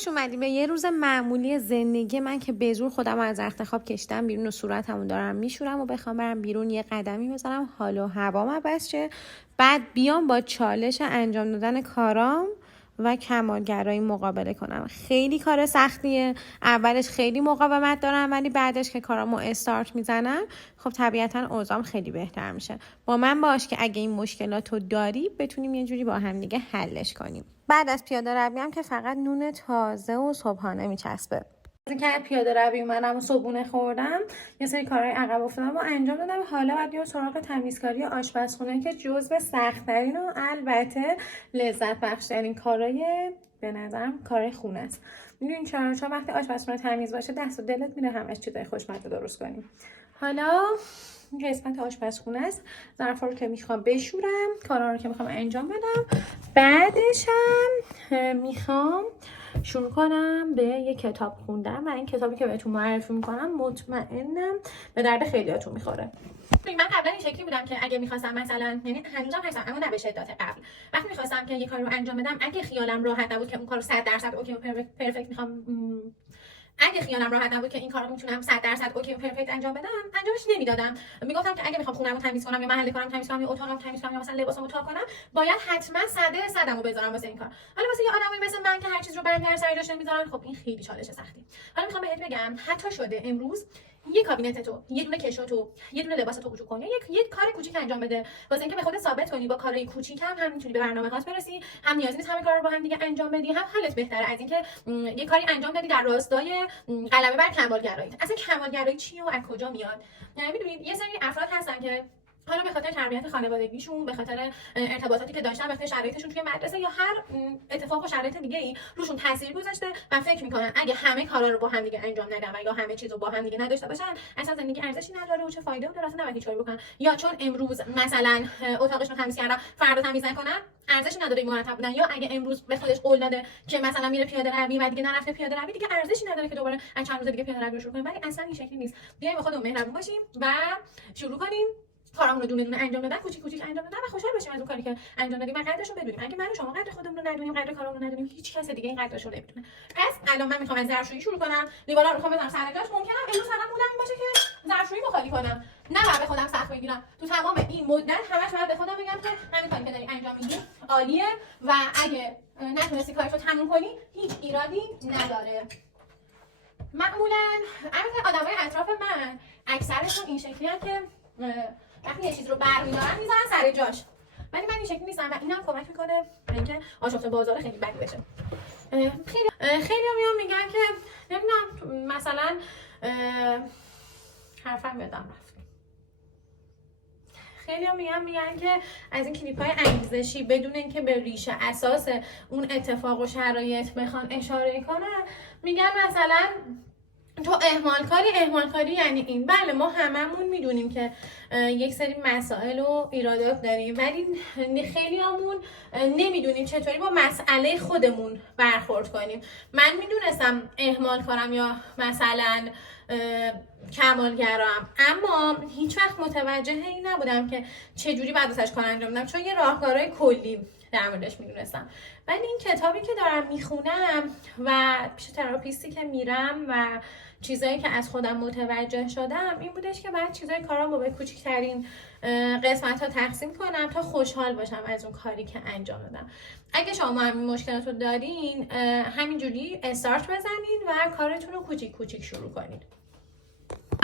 خوش اومدی به یه روز معمولی زندگی من که به زور خودم از رخت خواب کشیدم بیرون و صورتمو دارم میشورم و بخوام برم بیرون یه قدمی بزنم حال و هوام عوض شه، بعد بیام با چالش انجام دادن کارام و کمالگرایی مقابله کنم. خیلی کار سختیه، اولش خیلی مقاومت دارم ولی بعدش که کارامو استارت میزنم خب طبیعتا اوضاعم خیلی بهتر میشه. با من باش که اگه این مشکلاتو داری بتونیم یه جوری با هم دیگه حلش کنیم. بعد از پیاده روی هم که فقط نون تازه و صبحانه میچسبه. از اینکه پیاده روی اومدم و صبحونه خوردم یه سری کارهای عقب افتادم و انجام دادم. حالا باید بیام سراغ تمیزکاری آشپزخونه که جزو سخت‌ترین و البته لذت بخش‌ترین کارهای به نظرم کارهای خونه است. میدونین چرا؟ چون وقتی آشپزخونه تمیز باشه دست و دلت میره همش چیزای خوشمزه درست کنیم. حالا این قسمت آشپزخونه است. ظرفا رو که میخوام بشورم، کارا رو که میخوام انجام بدم، بعدش هم میخوام شروع کنم به یه کتاب خوندن و این کتابی که بهتون معرفی میکنم مطمئنم به درد خیلیاتون میخوره. من قبلا این شکلی بودم که اگه میخواستم مثلا، یعنی هنوزم هستم اما نه به شدت قبل، وقتی میخواستم که یه کاری رو انجام بدم اگه خیالم راحت نبود که اون کارو 100% اوکی و پرفکت میخوام، اگه خیالم راحت نبود که این کارو میتونم 100% اوکی و پرفکت انجام بدم، انجامش نمیدادم. میگفتم که اگه میخوام خونه‌مو تمیز کنم یا محل کارم تمیز کنم یا اتاقم تمیز کنم یا مثلا لباسمو تا کنم، باید حتما صدمو بذارم واسه این کار. حالا واسه یه آدمی مثل من که هر چیز رو بندر سر جاش نمیذارن، خب این خیلی چالش سختی. حالا میخوام بهت بگم حتی شده امروز یه کابینت تو، یه دونه کشو تو، یه دونه لباس تو کوچیک کنی، یه کار کوچیک انجام بده واسه اینکه به خودت ثابت کنی با کارهای کوچیک هم میتونی به برنامه‌هات برسی، هم نیازی نیست همه کارا رو با هم دیگه انجام بدی، هم حالت بهتره از اینکه یه کاری انجام بدی در راستای غلبه بر کمالگرایی. اصلا کمالگرایی چیه و از کجا میاد؟ یعنی میدونید یه سری افراد هستن که حالا به خاطر تربیت خانوادگیشون، به خاطر ارتباطاتی که داشتن، به خاطر شرایطشون توی مدرسه یا هر اتفاق و شرایط دیگه‌ای روشون تاثیر گذاشته و فکر میکنن اگه همه کارا رو با هم دیگه انجام ندن و یا همه چیزو با هم دیگه نداشته باشن اصلا زندگی ارزشی نداره و چه فایده داره، اصلا نباید هیچ کاری بکنن. یا چون امروز مثلا اتاقشون تمیز کردن فردا تمیز نکنن ارزشی نداره این مرتب بودن، یا اگه امروز به خودش قول داده که مثلا میره پیاده روی و دیگه نرفته پیاده روی دیگه ارزشی نداره که دوباره از چند روز دیگه پیاده روی رو شروع کنیم. ولی اصلا این شکلی نیست. بیایم با خودمون مهربون باشیم و شروع کنیم کارامون رو دونه دونه انجام بدن، کوچیک کوچیک انجام بدن و خوشحال باشیم از اون کاری که انجام دادیم و قدرش رو بدونیم. اگه من و شما قدر خودمون رو ندونیم، قدر کارمون رو ندونیم، هیچ کس دیگه این قدرش رو نمیدونه. پس الان من میخوام از ظرفشویی شروع کنم، دیوالا رو میخوام بذارم سر جاش. ممکنه امروز فقط مودم این باشه که ظرفشویی خالی کنم، نه بعد به خودم سخت بگیرم. تو تمام این مدت همش باید به خودم بگم که همین کاری که داری انجام میدی عالیه و اگه نتونستی کارتو تموم کنی هیچ ایرادی نداره. معمولا البته آدمای اطراف من اکثرشون این شکلیه که وقتی یه چیز رو برمی‌دارن میذارن سر جاش، ولی من این شکلی نیستم و اینم کمک میکنه به اینکه آشفت بازار خیلی بد بشه. خیلی میان میگن که نمیدونم مثلا حرفم یادم رفت. خیلی میگن که از این کلیپ‌های انگیزشی بدون اینکه به ریشه اساس اون اتفاق و شرایط بخوان اشاره کنن، میگن مثلا تو اهمال کاری یعنی این. بله ما هممون میدونیم که یک سری مسائل و ایرادات داریم ولی خیلیامون نمیدونیم چطوری با مسئله خودمون برخورد کنیم. من میدونستم اهمال کارم یا مثلا کمالگرام، اما هیچ وقت متوجه این نبودم که چجوری بعد ازش کار انجام بدم، چون یه راهکارهای کلی در موردش میدونستم. ولی این کتابی که دارم میخونم و پیش تراپیستی که میرم و چیزایی که از خودم متوجه شدم این بودش که بعد چیزای کارامو به کوچکترین قسمت ها تقسیم کنم تا خوشحال باشم از اون کاری که انجام دادم. اگه شما هم این مشکلات رو دارین همینجوری استارت بزنین و کارتون رو کوچیک کوچیک شروع کنید.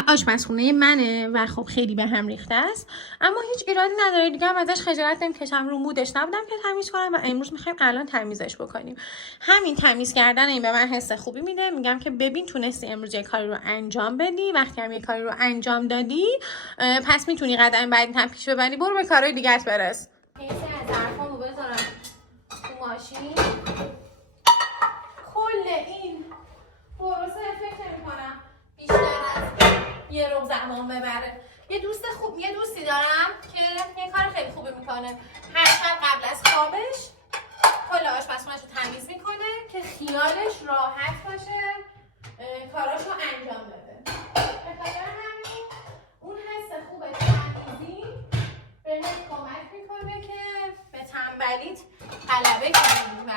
آشپزخونه منه و خب خیلی به هم ریخته است، اما هیچ ایرادی نداره دیگه. هم ازش خجالت نمیکشم، رو مودش نبودم که تمیز کنم و امروز میخوایم الان تمیزش بکنیم. همین تمیز کردن این به من حس خوبی میده. میگم که ببین تونستی امروز یه کاری رو انجام بدی، وقتی هم یه کاری رو انجام دادی پس میتونی قدم بعدی هم پیش ببری، برو به کارهای دیگه‌ات برس. این سری از ظرفامو بذارم تو ماشین. کل این پروسه فکر نمی‌کنم بیشتر از یه رو زمان ببره. یه دوستی دارم که یه کار خیلی خوبی میکنه. هر شب قبل از خوابش کل آشپزخونه‌ش رو تمیز میکنه که خیالش راحت باشه کاراشو انجام بده. به خاطر همین اون حس خوب تمیزی بهت کمک میکنه که به تنبلیت غلبه کنی و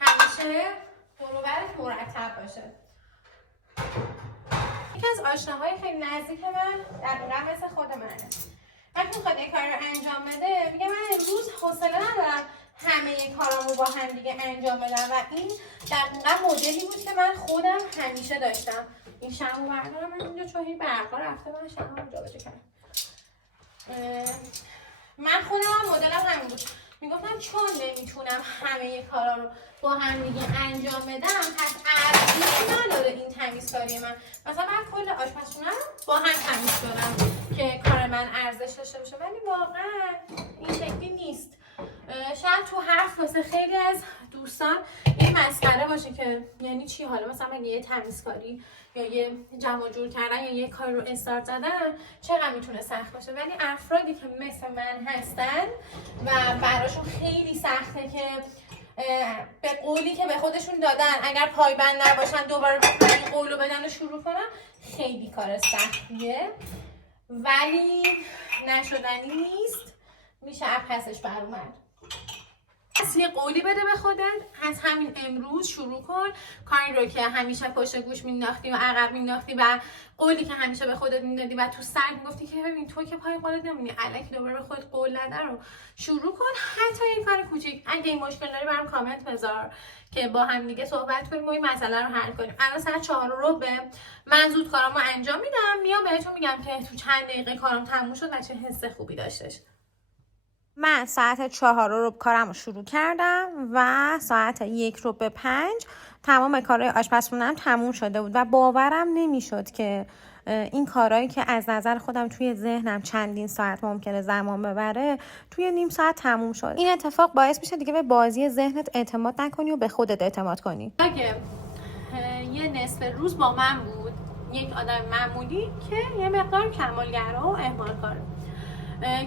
همیشه دور و برت مرتب باشه. یکی از آشناهای خیلی نزدیک من دقیقا مثل خود منه. وقتی میخواد یه کار رو انجام بده میگه من امروز حوصله ندارم همه کارامو با هم دیگه انجام بدم و این دقیقا مدلی بود که من خودم همیشه داشتم. این شمعو بردارم من اینجا چون این برقا رفته من شمعو جابجا کردم. من خودم مدلم همین بود. میگفتم چون نمیتونم همه کارا رو با هم دیگه انجام بدم پس ارزشی نداره این تمیزکاری من. مثلا من کل آشپزخونه رو با هم تمیز کنم که کار من ارزش داشته باشه، ولی واقعا این شکلی نیست. شاید تو حرف واسه خیلی از دوستان این مسخره باشه که یعنی چی، حالا مثلا من یه تمیزکاری یا یه جمع جور کردن یا یه کار رو استارت زدن چقدر میتونه سخت باشه، ولی افرادی که مثل من هستن و براشون خیلی سخته که به قولی که به خودشون دادن اگر پایبند نباشن دوباره این قولو بدن و شروع کنن، خیلی کار سختیه ولی نشدنی نیست، میشه پسش بر اومد. پس یه قولی بده به خودت، از همین امروز شروع کن کاری رو که همیشه پشت گوش مینداختی و عقب مینداختی و قولی که همیشه به خودت میدادی و تو سر میگفتی که ببین تو که پای قولت نمونی، الکی دوباره به خودت قول نده رو شروع کن. حتی این کار کوچیک، اگه این مشکل داری برام کامنت بذار که با هم دیگه صحبت کنیم و این مسئله رو حل کنیم. الان ساعت 4:15 من زود کارامو انجام میدم، میام بهتون میگم که تو چند دقیقه کارام تموم شد و چه حس خوبی داشتش. من ساعت 4 کارم رو شروع کردم و ساعت 4:45 تمام کارهای آشپزخونه‌ام تموم شده بود و باورم نمیشد که این کارهایی که از نظر خودم توی ذهنم چندین ساعت ممکنه زمان ببره توی نیم ساعت تموم شد. این اتفاق باعث میشه دیگه به بازی ذهنت اعتماد نکنی و به خودت اعتماد کنی. اگه یه نصف روز با من بود، یک آدم معمولی که یه مقدار کمالگرا و اهمالکاره،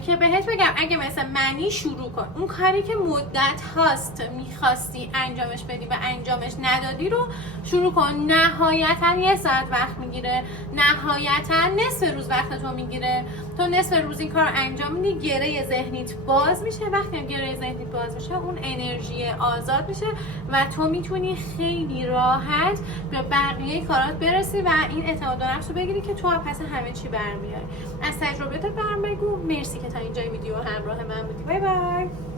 که بهت بگم اگه مثل منی شروع کن، اون کاری که مدت هاست میخواستی انجامش بدی و انجامش ندادی رو شروع کن. نهایتا 1 ساعت وقت میگیره، نهایتا نصف روز وقت تو میگیره. تو نصف روز این کار رو انجام میدی، گره ذهنیت باز میشه. وقتی گره ذهنیت باز میشه اون انرژی آزاد میشه و تو میتونی خیلی راحت به بقیه کارات برسی و این اعتماد به نفس رو بگیری که تو پس همه چی برمیاری. از تجربیاتت برام بگو. مرسی که تا اینجای ویدیو همراه من بودی. بای بای.